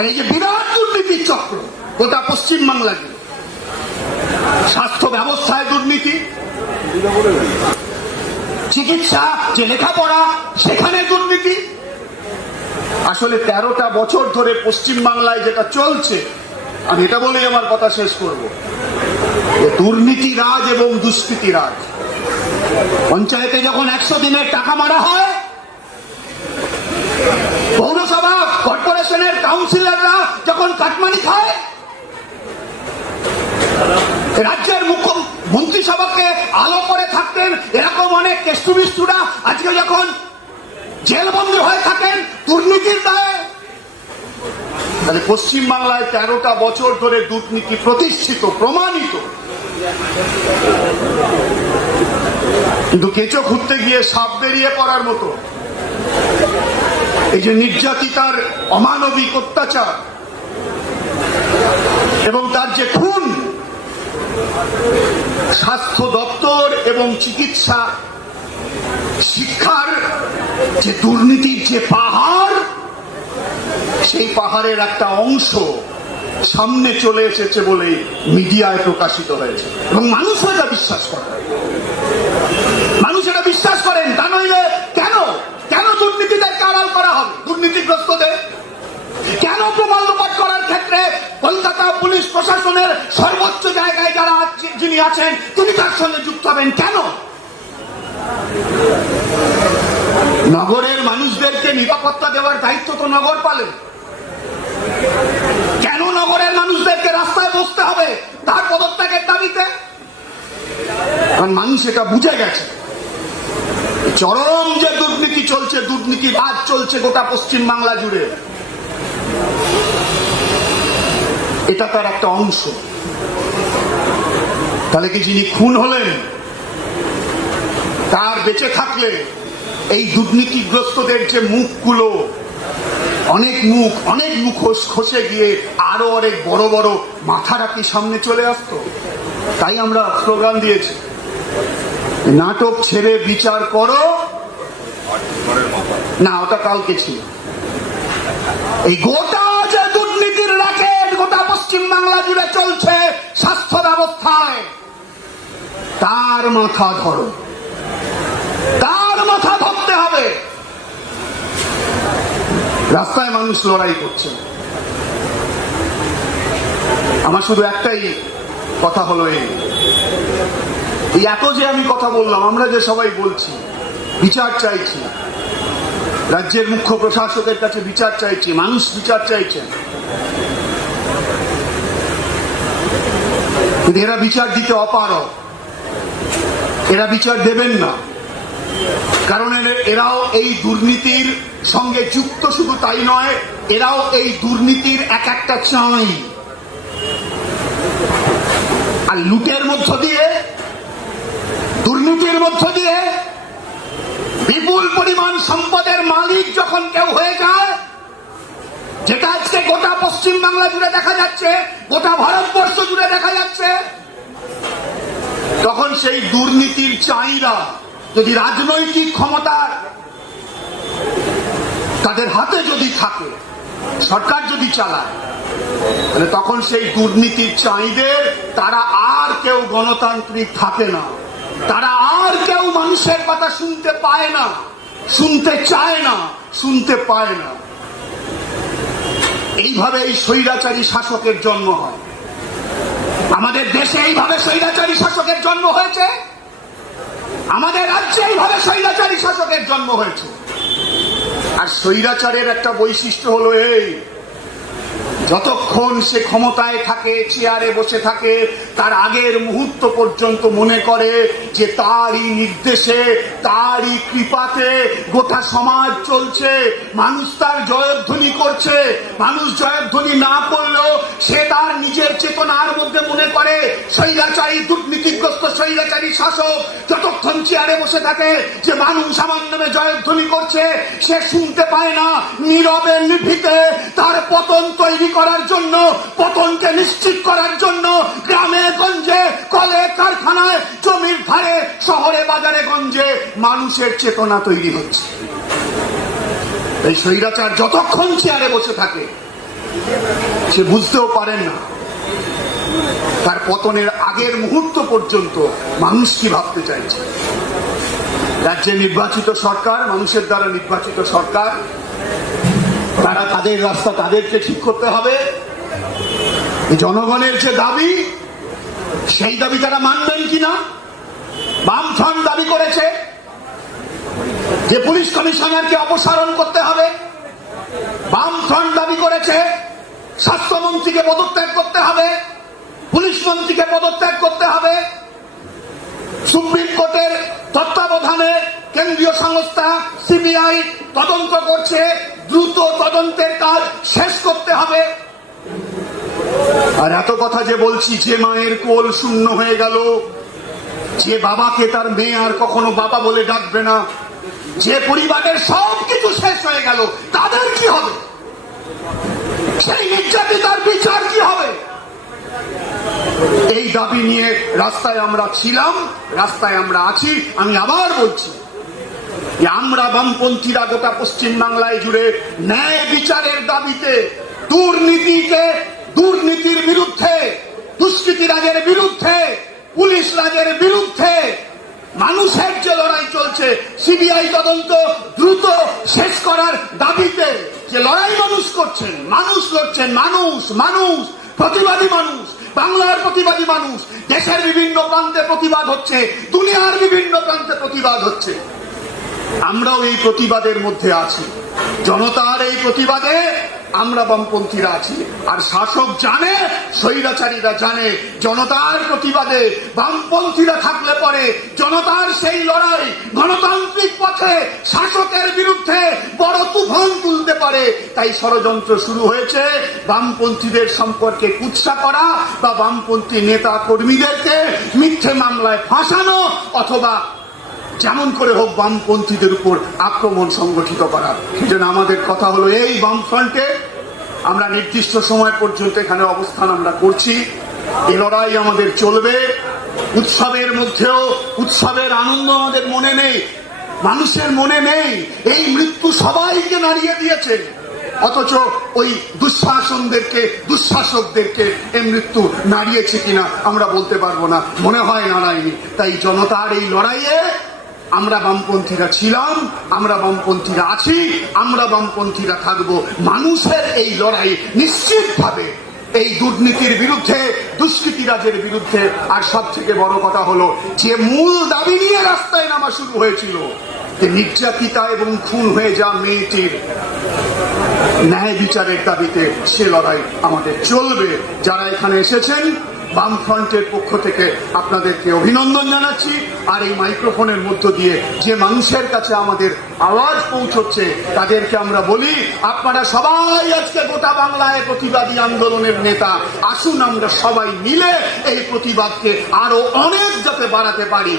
আর এই যে বিরাট দুর্নীতির চক্র গোটা পশ্চিমবাংলা, স্বাস্থ্য ব্যবস্থায় দুর্নীতি, চিকিৎসা যে লেখাপড়া সেখানে দুর্নীতি। আসলে 13টা বছর ধরে পশ্চিমবাংলায় যেটা চলছে, আমি এটা বলেই আমার কথা শেষ করব, দুর্নীতি রাজ এবং দুষ্কৃতি রাজ। পঞ্চায়েতে যখন 100 দিনের টাকা মারা হয়, পৌরসভা কর্পোরেশনের কাউন্সিলররা যখন কাটমানি খায়, রাজ্যের মন্ত্রিসভাকে আলো করে থাকতেন এরকম অনেক কেষ্টুবিষ্টুরা আজকে যখন জেলবন্দি হয়ে থাকেন দুর্নীতির দায়ে। তাহলে পশ্চিমবাংলায় 13টা বছর ধরে দুর্নীতি প্রতিষ্ঠিত, প্রমাণিত। কিন্তু কেঁচো খুঁড়তে গিয়ে সাপ বেরিয়ে পড়ার মতো এই যে নির্যাতিতার অমানবিক অত্যাচার এবং তার যে খুন, স্বাস্থ্য দপ্তর এবং চিকিৎসা শিক্ষার যে দুর্নীতির যে পাহাড়, সেই পাহাড়ের একটা অংশ সামনে চলে এসেছে বলেই মিডিয়ায় প্রকাশিত হয়েছে এবং মানুষ এটা বিশ্বাস করে। মানুষ এটা বিশ্বাস করেন। তা নইলে কেন কেন দুর্নীতিদেরকে আড়াল করা হবে? দুর্নীতিগ্রস্তদের কেন প্রমাণ লোপাট করার ক্ষেত্রে কলকাতা পুলিশ প্রশাসনের সর্বোচ্চ জায়গায় যারা যিনি আছেন তিনি তার সঙ্গে যুক্ত হবেন? কেন? নগরের মানুষদেরকে নিরাপত্তা দেওয়ার দায়িত্ব তো নগর পালেন। কেন নগরের মানুষদেরকে রাস্তায় বসতে হবে তার পদত্যাগের দাবিতে? কারণ মানুষ এটা বুঝে গেছে, চরম যে দুর্নীতি চলছে, দুর্নীতি রাজ চলছে গোটা পশ্চিমবাংলা জুড়ে, এটা তার একটা অংশ। তাহলে কি যিনি খুন হলেন তার বেঁচে থাকলে এই দুর্নীতিগ্রস্তদের যে মুখগুলো, অনেক মুখোশ খসে গিয়ে আরো অনেক বড় বড় মাথারা কি সামনে চলে আসতো? তাই আমরা স্লোগান দিয়েছি, নাটক ছেড়ে বিচার করো। না, ওটা কালকে ছিল। এই গোটা যে দুর্নীতির র্যাকেট গোটা পশ্চিমবাংলা জুড়ে চলছে স্বাস্থ্য ব্যবস্থায়, তার মাথা ধরো, তার মাথা ধরতে হবে। রাস্তায় মানুষ লড়াই করছে। আমার শুধু একটাই কথা হলো, এই এত যে আমি কথা বললাম, আমরা যে সবাই বলছি বিচার চাইছি, রাজ্যের মুখ্য প্রশাসকের কাছে বিচার চাইছি, মানুষ বিচার চাইছেন, কিন্তু এরা বিচার দিতে অপারগ, এরা বিচার দেবেন না। কারণ এরাও এই দুর্নীতির সঙ্গে যুক্ত। শুধু তাই নয়, এরাও এই দুর্নীতির এক একটা চাই। আর লুটের মধ্য দিয়ে, দুর্নীতির মধ্য দিয়ে বিপুল পরিমাণ সম্পদের মালিক যখন কেউ হয়ে যায়, যেটা আজকে গোটা পশ্চিমবাংলা জুড়ে দেখা যাচ্ছে, গোটা ভারতবর্ষ জুড়ে দেখা যাচ্ছে, তখন সেই দুর্নীতির চাইরা যদি রাজনৈতিক ক্ষমতা তাদের হাতে যদি থাকে, সরকার যদি চালায়, তাহলে তখন সেই দুর্নীতির চাইদের তারা আর কেউ গণতান্ত্রিক থাকে না, তারা আর কেউ মানুষের কথা শুনতে পায় না, শুনতে চায় না, শুনতে পায় না। এইভাবে এই স্বৈরাচারী শাসকের জন্ম হয়। আমাদের দেশে এইভাবে স্বৈরাচারী শাসকের জন্ম হয়েছে, আমাদের রাজ্যে এইভাবে স্বৈরাচারী শাসকের জন্ম হয়েছে। আর স্বৈরাচারের একটা বৈশিষ্ট্য হলো এই, যতক্ষণ সে ক্ষমতায় থাকে, চেয়ারে বসে থাকে, তার আগের মুহূর্ত পর্যন্ত মনে করে যে তারই নির্দেশে, তারই কৃপাতে গোটা সমাজ চলছে, মানুষ তার জয়ধ্বনি করছে। মানুষ জয়ধ্বনি না করলেও সে তার নিজের চেতনার মধ্যে মনে করে স্বৈরাচারী, দুর্নীতিগ্রস্ত স্বৈরাচারী শাসক যতক্ষণ চেয়ারে বসে থাকে যে মানুষ আমার নামে জয়ধ্বনি করছে, সে শুনতে পায় না। নীরবে নিভৃতে তার পতন তৈরি করার জন্য, পতনকে নিশ্চিত করার জন্য গ্রামে গঞ্জে, কলে কারখানায়, জমির ধারে, শহরে বাজারে গঞ্জে মানুষের চেতনা তৈরি হচ্ছে। এই স্বৈরাচার যতক্ষণ চেয়ারে বসে থাকে সে বুঝতেও পারেন না তার পতনের আগের মুহূর্ত পর্যন্ত মানুষ কি ভাবতে চাইছে। রাজ্যে নির্বাচিত সরকার, মানুষের দ্বারা নির্বাচিত সরকার, তারা তাদের রাস্তা তাদেরকে ঠিক করতে হবে। জনগণের যে দাবি, সেই দাবি তারা মানবেন কিনা। বামফ্রন্ট দাবি করেছে যে পুলিশ কমিশনারকে অপসারণ করতে হবে। বামফ্রন্ট দাবি করেছে স্বাস্থ্যমন্ত্রীকে পদত্যাগ করতে হবে, পুলিশ মন্ত্রীকে পদত্যাগ করতে হবে। সুপ্রিম কোর্টের তত্ত্বাবধানে কেন্দ্রীয় সংস্থা সিবিআই তদন্ত করছে, দ্রুত তদন্তের কাজ শেষ করতে হবে। আর এত কথা যে বলছি, যে মায়ের কোল শূন্য হয়ে গেল, যে বাবাকে তার মেয়ে আর কখনো বাবা বলে ডাকবে না, যে পরিবারের সবকিছু শেষ হয়ে গেল, তাদের কি হবে? সেই নির্যাতিতার বিচার কি হবে? এই দাবি নিয়ে রাস্তায় আমরা ছিলাম, রাস্তায় আমরা আছি। আমি আবার বলছি, আমরা বামপন্থীরা গোটা পশ্চিম বাংলায় জুড়ে ন্যায় বিচারের দাবিতে, দুর্নীতির বিরুদ্ধে, দুষ্কৃতি রাজের বিরুদ্ধে, পুলিশ রাজের বিরুদ্ধে মানুষের যে লড়াই চলছে, সিবিআই তদন্ত দ্রুত শেষ করার দাবিতে যে লড়াই মানুষ করছেন, মানুষ লড়ছেন, মানুষ প্রতিবাদী মানুষ, বাংলার প্রতিবাদী মানুষ, দেশের বিভিন্ন প্রান্তে প্রতিবাদ হচ্ছে, দুনিয়ার বিভিন্ন প্রান্তে প্রতিবাদ হচ্ছে। আমরাও এই প্রতিবাদের মধ্যে আছি। জনতার এই প্রতিবাদে আমরা বামপন্থীরা আছি। আর শাসক জানে, স্বৈরাচারীরা জানে, জনতার প্রতিবাদে বামপন্থীরা থাকলে পরে জনতার সেই লড়াই গণতান্ত্রিক পথে শাসকের বিরুদ্ধে বড় তুফান তুলতে পারে। তাই ষড়যন্ত্র শুরু হয়েছে বামপন্থীদের সম্পর্কে কুৎসা করা, বা বামপন্থী নেতা কর্মীদেরকে মিথ্যে মামলায় ফাঁসানো, অথবা যেমন করে হোক বামপন্থীদের উপর আক্রমণ সংগঠিত করা। সেজন্য আমাদের কথা হলো, এই বামফ্রন্টে আমরা নির্দিষ্ট সময় পর্যন্ত এখানে অবস্থান আমরা করছি। এই লড়াই আমাদের চলবে। উৎসবের মধ্যেও উৎসবের আনন্দ আমাদের মনে নেই, মানুষের মনে নেই। এই মৃত্যু সবাইকে নাড়িয়ে দিয়েছে, অথচ ওই দুঃশাসকদেরকে এই মৃত্যু নাড়িয়েছে কিনা আমরা বলতে পারবো না, মনে হয় নাড়ায়নি। তাই জনতার এই লড়াইয়ে আমরা বামপন্থীরা ছিলাম, আমরা বামপন্থীরা আছি, আমরা বামপন্থীরা থাকবো। মানুষের এই লড়াই নিশ্চিতভাবে এই দুর্নীতির বিরুদ্ধে, দুষ্কৃতিরাজের বিরুদ্ধে। আর সব থেকে বড় কথা হলো, যে মূল দাবি নিয়ে রাস্তায় নামা শুরু হয়েছিল, যে নির্যাতিতা এবং খুন হয়ে যা মেয়েটির ন্যায় বিচারের দাবিতে, সে লড়াই আমাদের চলবে। যারা এখানে এসেছেন, বামফ্রন্টের পক্ষ থেকে আপনাদেরকে অভিনন্দন জানাচ্ছি। আর এই মাইক্রোফোনের মধ্য দিয়ে যে মানুষের কাছে আমাদের আওয়াজ পৌঁছচ্ছে, তাদেরকে আমরা বলি, আপনারা সবাই আজকে গোটা বাংলায় প্রতিবাদী আন্দোলনের নেতা, আসুন আমরা সবাই মিলে এই প্রতিবাদকে আরো অনেক যাতে বাড়াতে পারি।